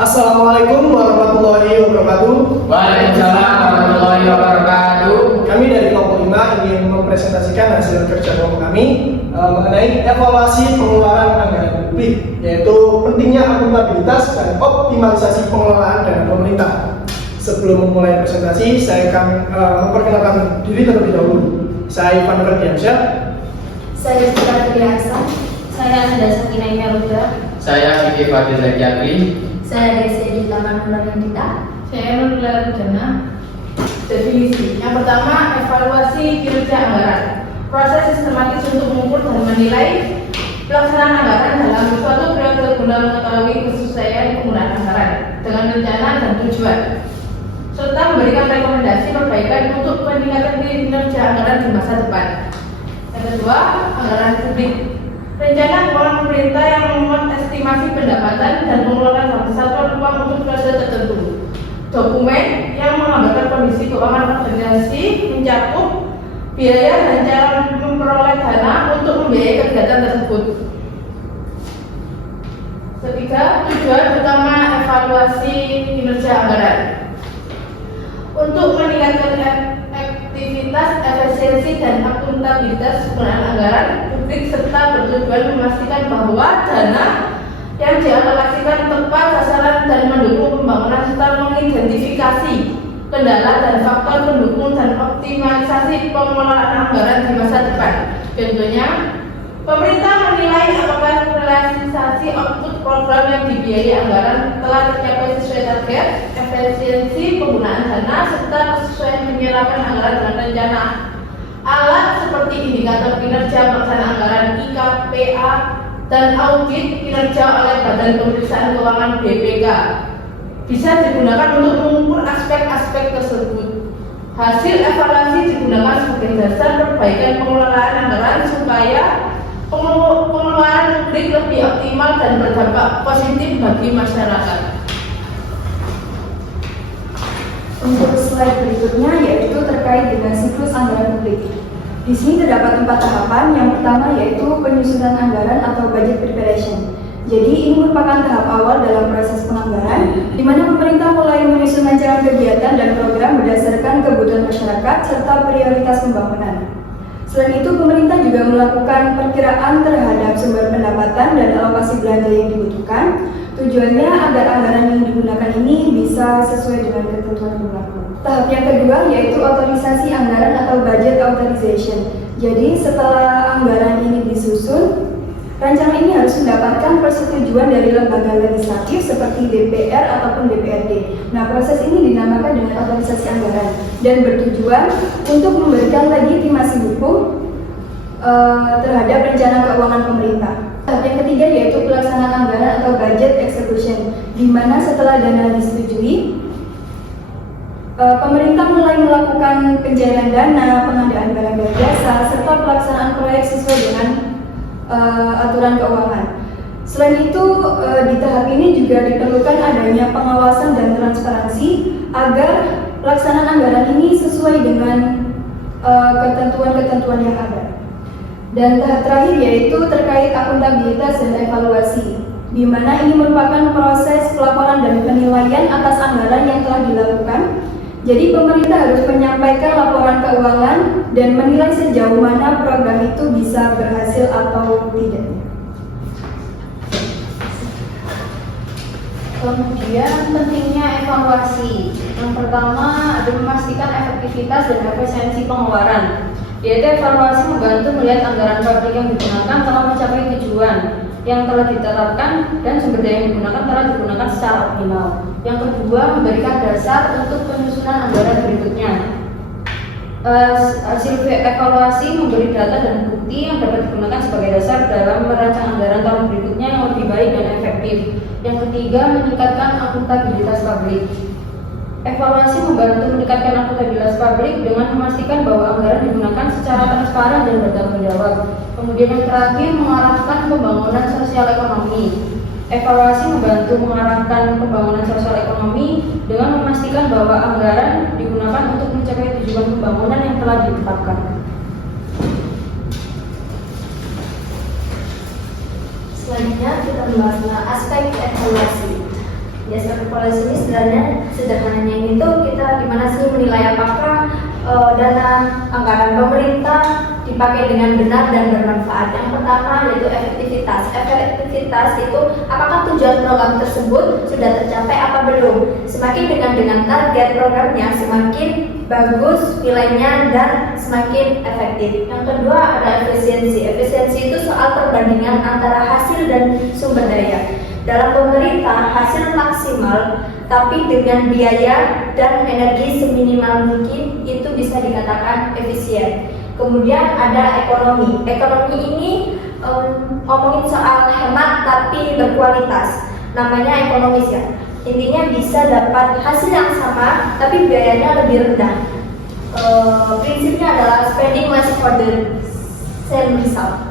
Assalamualaikum warahmatullahi wabarakatuh. Waalaikumsalam warahmatullahi wabarakatuh. Kami dari kelompok 5 ingin mempresentasikan hasil kerja kelompok kami mengenai evaluasi pengeluaran anggaran publik, yaitu pentingnya akuntabilitas dan optimalisasi pengelolaan dana pemerintah. Sebelum memulai presentasi, saya akan memperkenalkan diri terlebih dahulu. Saya Ivan Ferdiansyah. Saya Siti Hasan. Saya Anda Sakinah Imelda. Saya Vicky Fadil Zakiatri. Saya Desi Editama Nurlandita. Saya Nurula Rujana. Definisi. Yang pertama, evaluasi kinerja anggaran. Proses sistematis untuk mengukur dan menilai pelaksanaan anggaran dalam suatu periode guna mengetahui kesesuaian penggunaan anggaran dengan rencana dan tujuan, serta memberikan rekomendasi perbaikan untuk peningkatan kinerja anggaran di masa depan. Yang kedua, anggaran publik. Rencana keuangan pemerintah yang memuat estimasi pendapatan dan pengeluaran bagi satuan uang untuk periode tertentu. Dokumen yang menggambarkan kondisi keuangan organisasi mencakup biaya dan cara memperoleh dana untuk membiayai kegiatan tersebut. Ketiga, tujuan utama evaluasi kinerja anggaran. Untuk meningkatkan efektivitas, efisiensi, dan akuntabilitas penggunaan anggaran publik serta bertujuan memastikan bahwa dana yang dialokasikan tepat sasaran dan mendukung pembangunan serta mengidentifikasi kendala dan faktor pendukung dan optimalisasi pengelolaan anggaran di masa depan. Contohnya, pemerintah menilai apakah realisasi output program yang dibiayai anggaran telah tercapai sesuai target, efisiensi penggunaan dana, serta kesesuaian penyerapan anggaran dengan rencana. Alat seperti indikator kinerja pelaksanaan anggaran IKPA dan audit kinerja oleh Badan Pemeriksaan Keuangan BPK bisa digunakan untuk mengukur aspek-aspek tersebut. Hasil evaluasi digunakan sebagai dasar perbaikan pengelolaan anggaran supaya pengeluaran publik lebih optimal dan berdampak positif bagi masyarakat. Untuk slide berikutnya yaitu terkait dengan siklus anggaran publik. Di sini terdapat 4 tahapan. Yang pertama yaitu penyusunan anggaran atau budget preparation. Jadi ini merupakan tahap awal dalam proses penganggaran, di mana pemerintah mulai menyusun rancangan kegiatan dan program berdasarkan kebutuhan masyarakat serta prioritas pembangunan. Selain itu, pemerintah juga melakukan perkiraan terhadap sumber pendapatan dan alokasi belanja yang dibutuhkan. Tujuannya agar anggaran yang digunakan ini bisa sesuai dengan ketentuan berlaku. Tahap yang kedua yaitu otorisasi anggaran atau budget authorization. Jadi setelah anggaran ini disusun, rancangan ini harus mendapatkan persetujuan dari lembaga legislatif seperti DPR ataupun DPRD. Nah, proses ini dinamakan dengan otorisasi anggaran dan bertujuan untuk memberikan legitimasi hukum terhadap rencana keuangan pemerintah. Tahap yang ketiga yaitu pelaksanaan anggaran atau budget execution, di mana setelah dana disetujui, pemerintah mulai melakukan pencairan dana, pengadaan barang dan jasa, serta pelaksanaan proyek sesuai dengan aturan keuangan. Selain itu, di tahap ini juga diperlukan adanya pengawasan dan transparansi agar pelaksanaan anggaran ini sesuai dengan ketentuan-ketentuan yang ada. Dan tahap terakhir yaitu terkait akuntabilitas dan evaluasi, di mana ini merupakan proses pelaporan dan penilaian atas anggaran yang telah dilakukan. Jadi pemerintah harus menyampaikan laporan keuangan dan menilai sejauh mana program itu bisa berhasil atau tidak. Kemudian pentingnya evaluasi. Yang pertama adalah memastikan efektivitas dan efisiensi pengeluaran. Yaitu evaluasi membantu melihat anggaran publik yang digunakan telah mencapai tujuan yang telah ditetapkan dan sumber daya yang digunakan telah digunakan secara optimal. Yang kedua, memberikan dasar untuk penyusunan anggaran berikutnya. Hasil evaluasi memberi data dan bukti yang dapat digunakan sebagai dasar dalam merancang anggaran tahun berikutnya yang lebih baik dan efektif. Yang ketiga, meningkatkan akuntabilitas publik. Evaluasi membantu meningkatkan akuntabilitas publik dengan memastikan bahwa anggaran digunakan secara transparan dan bertanggung jawab. Kemudian yang terakhir, mengarahkan pembangunan sosial ekonomi. Evaluasi membantu mengarahkan pembangunan sosial ekonomi dengan memastikan bahwa anggaran digunakan untuk mencapai tujuan pembangunan yang telah ditetapkan. Selanjutnya kita membahas aspek evaluasi. Dasar evaluasi ini sederhananya itu kita gimana sih menilai apakah dana anggaran pemerintah dipakai dengan benar dan bermanfaat. Yang pertama yaitu efektivitas. Efektivitas itu apakah tujuan program tersebut sudah tercapai apa belum. Semakin dengan target programnya semakin bagus nilainya dan semakin efektif. Yang kedua ada efisiensi. Efisiensi itu soal perbandingan antara hasil dan sumber daya. Dalam pemerintah, hasil maksimal tapi dengan biaya dan energi seminimal mungkin itu bisa dikatakan efisien. Kemudian ada ekonomi. Ekonomi ini ngomongin soal hemat tapi berkualitas. Namanya ekonomis ya. Intinya bisa dapat hasil yang sama tapi biayanya lebih rendah. Prinsipnya adalah spending less for the same result.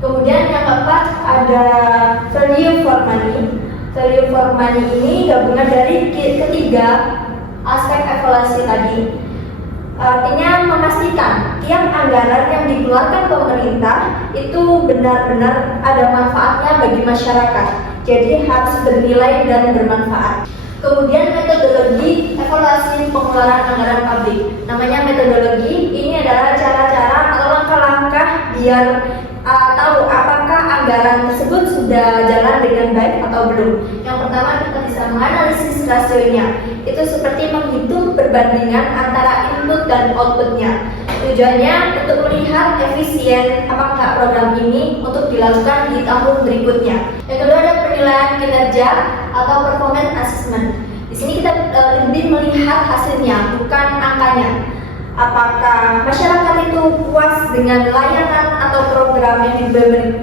Kemudian yang keempat ada value for money. Value for money ini gabungan dari ketiga aspek evaluasi tadi. Artinya memastikan tiap anggaran yang dikeluarkan pemerintah itu benar-benar ada manfaatnya bagi masyarakat. Jadi harus bernilai dan bermanfaat. Kemudian metodologi evaluasi pengeluaran anggaran publik. Namanya metodologi, ini adalah cara-cara atau langkah-langkah biar tahu apakah anggaran tersebut sudah jalan dengan baik atau belum. Yang pertama kita bisa menganalisis rasionya. Itu seperti menghitung perbandingan antara input dan outputnya. Tujuannya untuk melihat efisien apakah program ini untuk dilakukan di tahun berikutnya. Yang kedua ada penilaian kinerja atau performance assessment. Di sini kita lebih melihat hasilnya, bukan angkanya. Apakah masyarakat itu puas dengan layanan atau program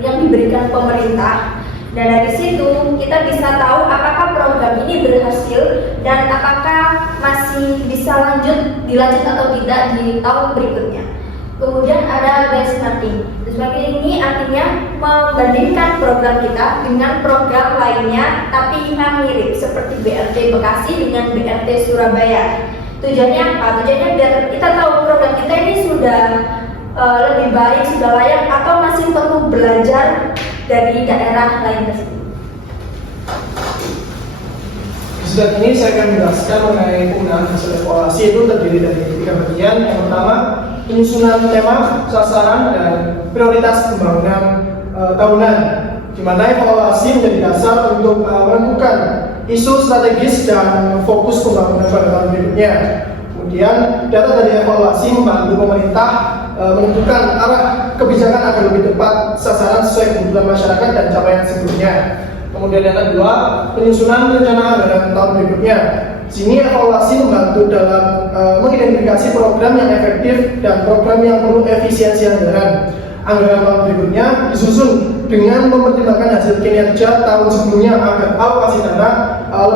yang diberikan pemerintah? Dan dari situ kita bisa tahu apakah program ini berhasil dan apakah masih bisa dilanjut atau tidak di tahun berikutnya. Kemudian ada benchmarking. Benchmarking ini artinya membandingkan program kita dengan program lainnya tapi yang mirip seperti BRT Bekasi dengan BRT Surabaya. Tujuannya apa? Tujuannya biar kita tahu program kita ini sudah lebih baik, sudah layak atau masih perlu belajar dari daerah lain tersebut. Sudah ini saya akan menjelaskan mengenai penggunaan hasil evaluasi. Itu terdiri dari 3 bagian. Yang pertama, penyusunan tema, sasaran, dan prioritas pembangunan tahunan, di mana evaluasi menjadi dasar untuk menentukan isu strategis dan fokus pembangunan pada tahun berikutnya. Kemudian data dari evaluasi membantu pemerintah menentukan arah kebijakan agar lebih tepat sasaran sesuai kebutuhan masyarakat dan capaian sebelumnya. Kemudian yang kedua, penyusunan rencana anggaran tahun berikutnya. Sini evaluasi membantu dalam mengidentifikasi program yang efektif dan program yang perlu efisiensi anggaran. Anggaran tahun berikutnya disusun dengan mempertimbangkan hasil kinerja tahun sebelumnya agar alokasi dana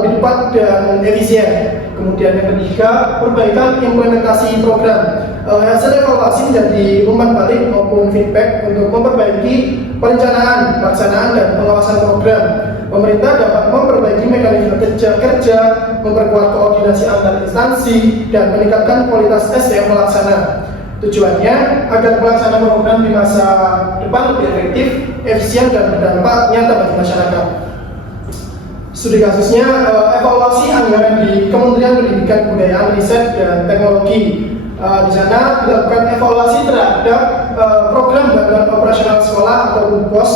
lebih tepat dan efisien. Kemudian yang ketiga, perbaikan implementasi program. Hasil evaluasi menjadi umpan balik maupun feedback untuk memperbaiki perencanaan, pelaksanaan, dan pengawasan program. Pemerintah dapat memperbaiki mekanisme kerja, memperkuat koordinasi antar instansi, dan meningkatkan kualitas SDM pelaksana. Tujuannya agar pelaksanaan program di masa depan lebih efektif, efisien, dan berdampak nyata bagi masyarakat. Studi kasusnya evaluasi anggaran di Kementerian Pendidikan, Kebudayaan, Riset, dan Teknologi. Di sana dilakukan evaluasi terhadap program bantuan operasional sekolah atau BOS,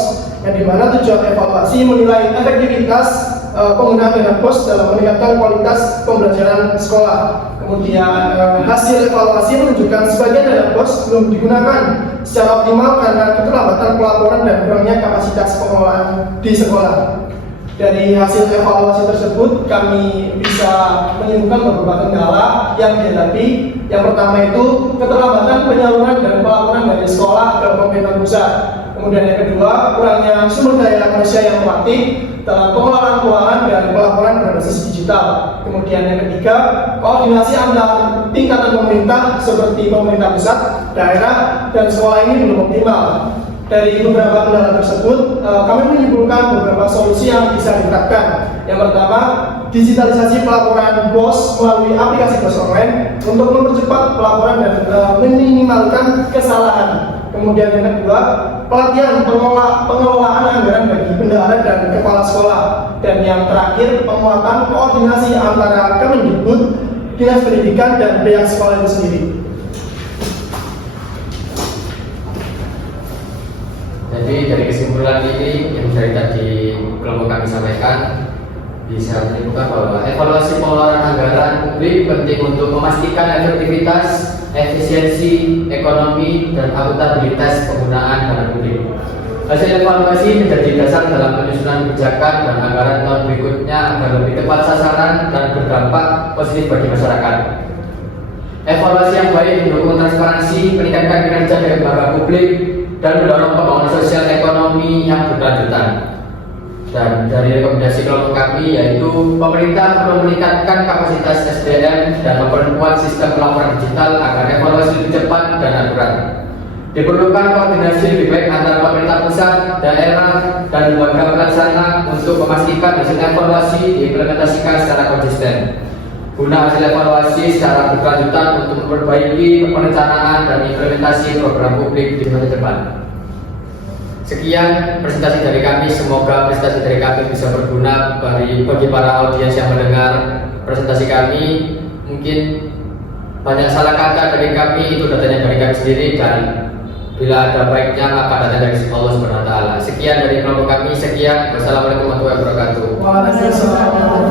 yang dimana tujuan evaluasi menilai efektivitas penggunaan dana BOS dalam meningkatkan kualitas pembelajaran sekolah. Kemudian hasil evaluasi menunjukkan sebagian dana BOS belum digunakan secara optimal karena keterlambatan pelaporan dan kurangnya kapasitas pengelolaan di sekolah. Dari hasil evaluasi tersebut kami bisa menemukan beberapa kendala yang dihadapi. Yang pertama itu keterlambatan penyaluran dan pelaporan dari sekolah ke pemerintah pusat. Kemudian yang kedua, kurangnya sumber daya manusia yang terlatih dalam pengelolaan keuangan dan pelaporan berbasis digital. Kemudian yang ketiga, koordinasi antar tingkatan pemerintah seperti pemerintah pusat, daerah, dan sekolah ini belum optimal. Dari beberapa kendala tersebut, kami menyimpulkan beberapa solusi yang bisa diterapkan. Yang pertama, digitalisasi pelaporan BOS melalui aplikasi BOS online untuk mempercepat pelaporan dan meminimalkan kesalahan. Kemudian yang kedua, pelatihan pengelolaan anggaran bagi bendahara dan kepala sekolah, dan yang terakhir penguatan koordinasi antara Kemendikbud, Dinas Pendidikan, dan pihak sekolah itu sendiri. Jadi dari kesimpulan ini yang dari tadi kelompok kami sampaikan, bisa menyimpulkan bahwa evaluasi pengeluaran anggaran publik penting untuk memastikan efektivitas, efisiensi, ekonomi, dan akuntabilitas penggunaan dana publik. Hasil evaluasi menjadi dasar dalam penyusunan kebijakan dan anggaran tahun berikutnya agar lebih tepat sasaran dan berdampak positif bagi masyarakat. Evaluasi yang baik mendukung transparansi, meningkatkan kinerja dari lembaga publik, dan mendorong pembangunan sosial ekonomi yang berkelanjutan. Dan dari rekomendasi kelompok kami yaitu pemerintah perlu meningkatkan kapasitas SDM dan memperkuat sistem pelaporan digital agar evaluasi lebih cepat dan akurat. Diperlukan koordinasi lebih baik antara pemerintah pusat, daerah, dan lembaga pelaksana untuk memastikan hasil evaluasi diimplementasikan secara konsisten. Guna hasil evaluasi secara berkelanjutan untuk memperbaiki perencanaan dan implementasi program publik di masa depan. Sekian presentasi dari kami, semoga presentasi dari kami bisa berguna bagi para audiens yang mendengar presentasi kami. Mungkin banyak salah kata dari kami, itu datanya dari kami sendiri, dan bila ada baiknya maka datanya dari Allah Subhanahu wa taala. Sekian dari kelompok kami, sekian. Wassalamualaikum warahmatullahi wabarakatuh. Waalaikumsalam.